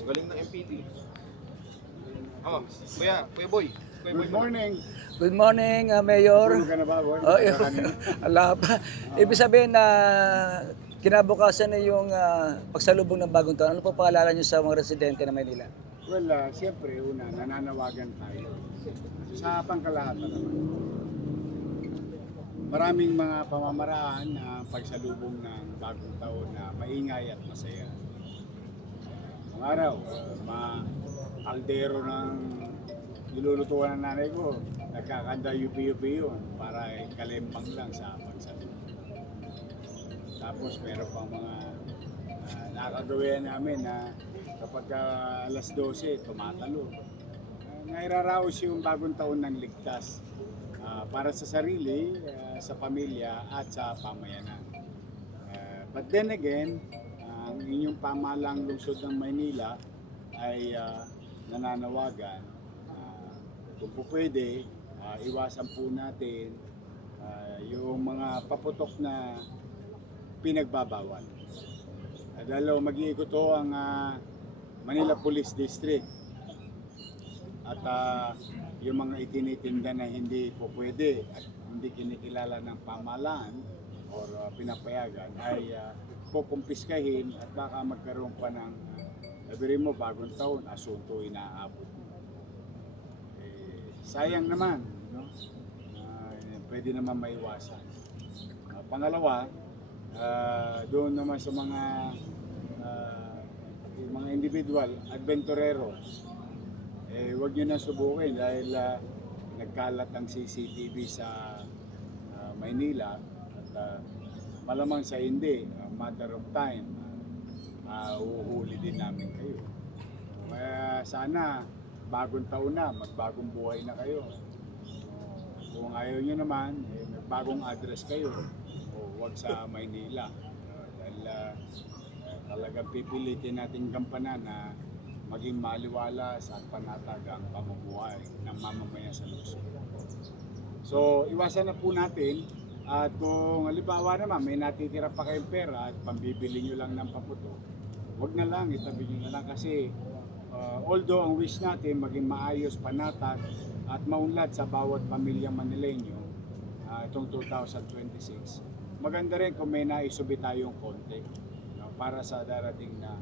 galing ng MPD. Oh, Kuya Boy. Kuya Boy. Good morning. Good morning, Mayor. Tulog ka na ba, boy? Oh, ala pa. Ibig sabihin na kinabukasan na yung pagsalubong ng bagong taon. Ano po paalala niyo sa mga residente ng Maynila? Well, siyempre, una, nananawagan tayo sa pangkalahatan naman. Maraming mga pamamaraan na pagsalubong ng bagong taon na maingay at masaya. Mga araw, kaldero ng nilulutuan ng nanay ko, nagkakanda yupi-yupi yun para kalembang lang sa pagsalubong. Tapos meron pang mga nakagawian namin na kapag alas 12, tumatalo. Nairaraos yung bagong taon ng ligtas para sa sarili, sa pamilya at sa pamayanan. But then again, ang inyong pamahalang lungsod ng Maynila ay nananawagan kung po pwede, iwasan po natin yung mga paputok na pinagbabawal. Dahil mag-iikot to ang Manila Police District at yung mga itinitinda na hindi po pwede at hindi kinikilala ng pamahalaan or pinapayagan ay kukumpiskahin at baka magkaroon pa ng sabihin mo bagong taon, asunto inaabot. Sayang naman, no? Pwede naman maiwasan. Pangalawa, doon naman sa mga individual, adventurero, huwag nyo na subukin dahil nagkalat ang CCTV sa Maynila at malamang sa hindi, matter of time, uhuhuli din namin kayo. Kaya sana, bagong taon na, magbagong buhay na kayo. Kung ayaw nyo naman, magbagong address kayo, o huwag sa Maynila. Dahil talagang pipilitin natin gampanan na maging maliwalas at panatag ang pamumuhay ng mamamayan sa lungsod. So, iwasan na po natin at kung halimbawa naman may natitira pa kayong pera at pambibili nyo lang ng paputo, huwag na lang, itabi nyo na lang kasi although ang wish natin maging maayos, panatag at maunlad sa bawat pamilyang Manileño itong 2026, maganda rin kung may naisubi tayong konti para sa darating na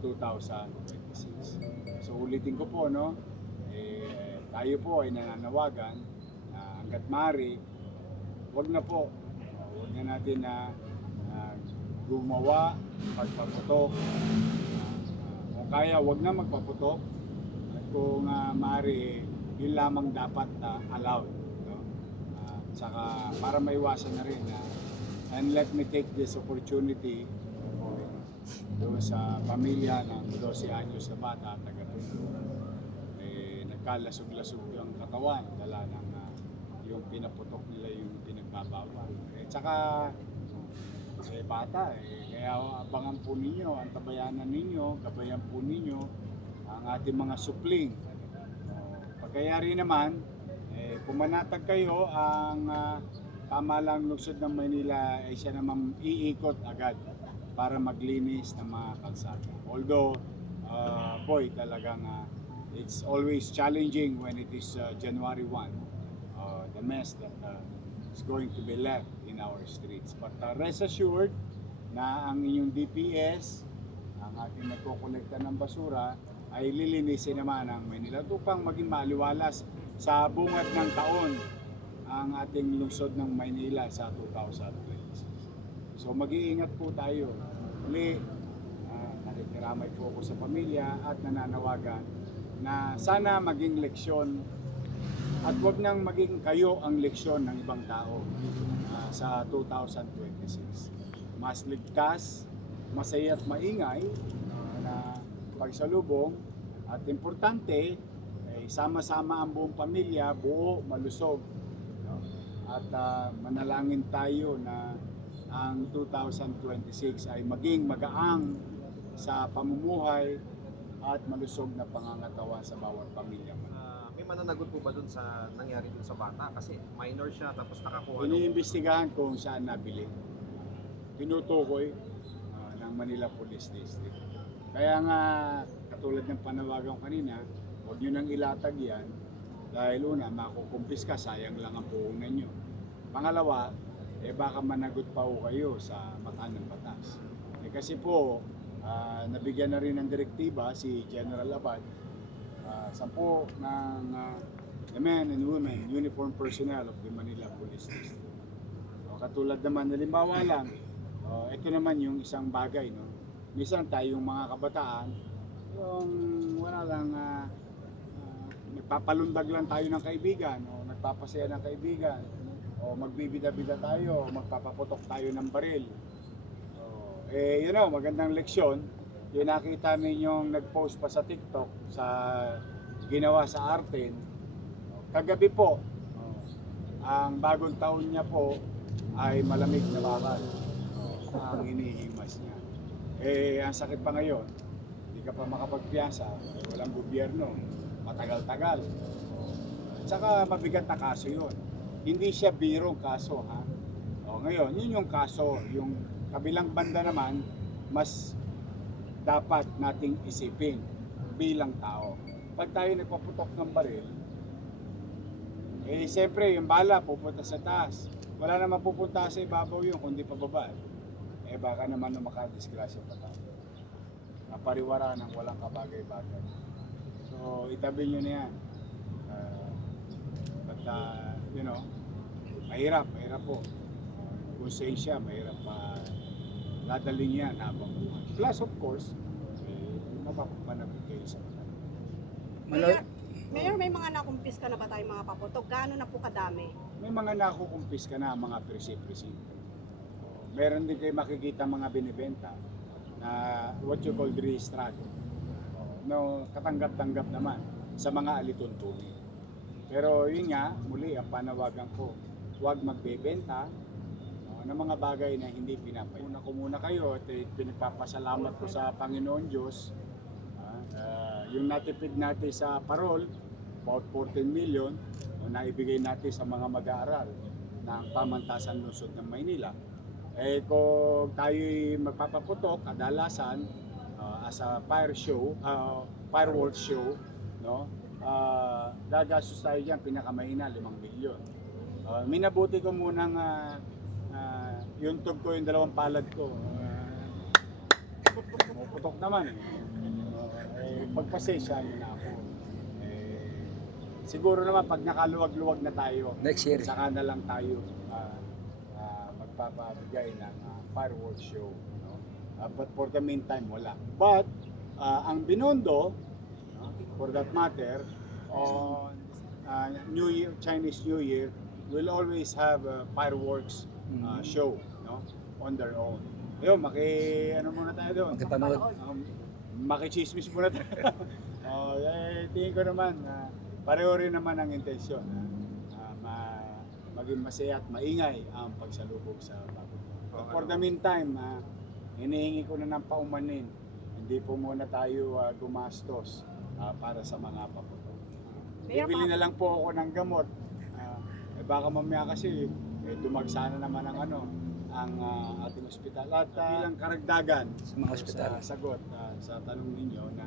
2026. So ulitin ko po, no? Tayo po ay nananawagan na hanggat maaari, wag na natin na gumawa, magpaputok. Kung kaya, wag na magpaputok. At kung maaari, yun lamang dapat allowed. No? Saka para maiwasan na rin and let me take this opportunity doon sa pamilya ng 12 anyos na bata, taga-Tondo. Nagkalasog-lasog ang katawan, dala ng yung pinaputok nila yung pinagbabawal. Tsaka, bata, kaya abangan po ninyo, ang tabayanan ninyo, gabayan po ninyo ang ating mga supling. Pagkayari naman, kung manatag kayo, ang pamahalang lungsod ng Maynila ay siya naman iikot agad para maglinis ng mga kalsada. Although, boy, talagang it's always challenging when it is January 1, the mess that is going to be left in our streets. But rest assured na ang inyong DPS, ang ating nagkokolekta ng basura, ay lilinisin naman ang Manila upang maging maliwalas sa bungad ng taon ang ating lungsod ng Maynila sa 2026. So mag-iingat po tayo. Muli, nakikiramay po ako sa pamilya at nananawagan na sana maging leksyon at wag nang maging kayo ang leksyon ng ibang tao sa 2026. Mas ligtas, masaya at maingay na pagsalubong at importante, sama-sama ang buong pamilya, buo, malusog. At manalangin tayo na ang 2026 ay maging magaang sa pamumuhay at malusog na pangangatawan sa bawat pamilya. May mananagot po ba dun sa nangyari dun sa bata? Kasi minor siya tapos nakakuha ng... Iniimbestigahan kung saan nabili. Tinutukoy ng Manila Police District. Kaya nga katulad ng panawagan kanina, huwag nyo nang ilatag yan dahil una, makukumpis ka, sayang lang ang puhunan nyo. Pangalawa, baka managot pa ho kayo sa mata ng batas. Kasi po, nabigyan na rin ng direktiba si General Abad, 10 ng the men and women, uniform personnel of the Manila Police District. Katulad naman, halimbawa lang, ito naman yung isang bagay, no? Minsan tayong mga kabataan, yung wala lang, nagpapalundag lang tayo ng kaibigan, o nagpapasaya ng kaibigan, o magbibida-bida tayo, o magpapaputok tayo ng baril. You know, magandang leksyon, yung nakita ninyong nag-post pa sa TikTok, sa ginawa sa Arten, kagabi po, ang bagong taon niya po ay malamig na bakal ang hinihimas niya. Ang sakit pa ngayon, hindi ka pa makapagpiyasa, walang gobyerno, matagal-tagal. Tsaka mabigat na kaso yun. Hindi siya birong kaso, ha? Ngayon, yun yung kaso. Yung kabilang banda naman, mas dapat nating isipin bilang tao. Pag tayo nagpaputok ng baril, siyempre yung bala pupunta sa taas. Wala naman pupunta sa ibabaw yun, kundi pababa. Baka naman na makadisgrasya pa tayo. Napariwara ng walang kabagay-bagay. So, itabi nyo na yan. You know, mahirap po. Konsensya, mahirap pa. Dadalhin yan habang buhay. Plus, of course, mapapapanagot kayo sa mga. Mayor, may mga nakumpis ka na ba tayong mga paputok? Gaano na po kadami? May mga nakukumpis ka na, mga presinto. Meron din kayo makikita mga binibenta na what you call rehistrado. No, katanggap-tanggap naman sa mga alituntunin. Pero yun nga, muli ang panawagan ko, huwag magbebenta ng mga bagay na hindi pinapay. Una ko muna kayo at pinagpapasalamat ko sa Panginoon Diyos. Yung natipid natin sa parol, about 14 million, naibigay natin sa mga mag-aaral ng pamantasan lungsod ng Maynila. Kung tayo'y magpapaputok, kadalasan as a fireworks show, no? Gagastos tayo dyan, pinakamahina, 5 milyon. Minabuti ko munang yung tug ko, yung 2 palad ko. Puputok naman. Pagpasensya nyo na ako. Siguro naman pag nakaluwag-luwag na tayo, Next year. saka na lang tayo magpapabigay ng fireworks show. No? But for the meantime, wala. But ang Binondo, for that matter, on New Year, Chinese New Year, will always have a fireworks show, no, on their own. Ayun, ano muna tayo doon? Makipanood. Makichismis muna tayo. Tingin ko naman, pareho rin naman ang intensyon. Maging masaya at maingay ang pagsalubog sa bagong taon. For the meantime, hinihingi ko na ng paumanin. Hindi po muna tayo gumastos para sa mga paputok. Bibili na lang po ako ng gamot. Baka mamaya kasi dumagsa na naman ang ating ospital. At bilang karagdagan Sa mga ospital. sa sagot sa tanong ninyo na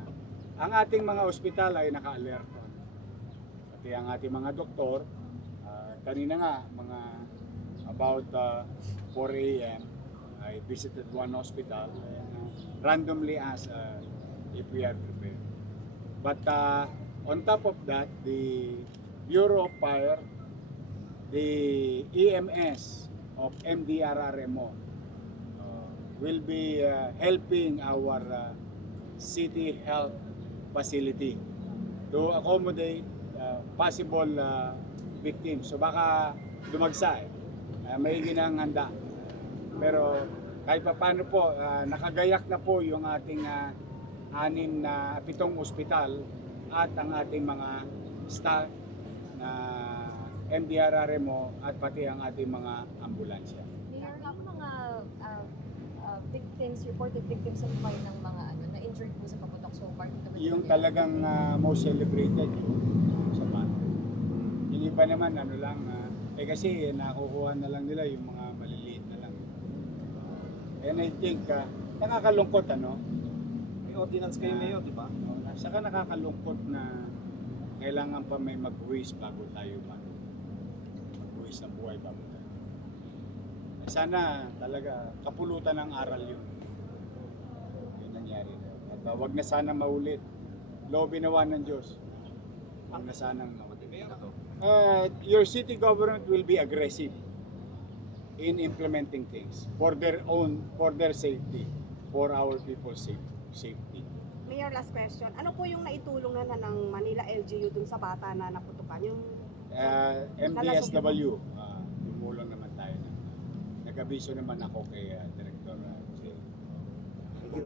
ang ating mga ospital ay naka-alerto. Pati ang ating mga doktor, kanina nga, about 4 a.m., I visited one hospital and randomly asked if we are prepared. But on top of that, the Bureau of Fire, the EMS of MDRRMO will be helping our city health facility to accommodate possible victims. So baka dumagsa may ginang handa. Pero kahit pa paano po, nakagayak na po yung ating 7 ospital at ang ating mga staff na MDRRMO at pati ang ating mga ambulansya. Mayor, yung mga victims, reported victims ng fire ng mga na-injured po sa paputok so far? Yung talagang most celebrated yung sa bata. Yung iba naman kasi nakukuha na lang nila yung mga maliliit na lang. And I think nakakalungkot ordinance kayo, Mayor, di ba? Saka nakakalungkot na kailangan pa may mag-buwis bago tayo mag-buwis ng buhay bago tayo. Sana talaga kapulutan ng aral yun. Yun nangyari. At wag na sana maulit. Loobin nawa ng Diyos. Wag na sanang maulit. Your city government will be aggressive in implementing things for their safety, for our people's safety. Mayor, last question. Ano po yung naitulong na ng Manila LGU dun sa bata na naputukan? Yung MDSW, tumulong naman tayo. Nag-abiso naman ako kay Direk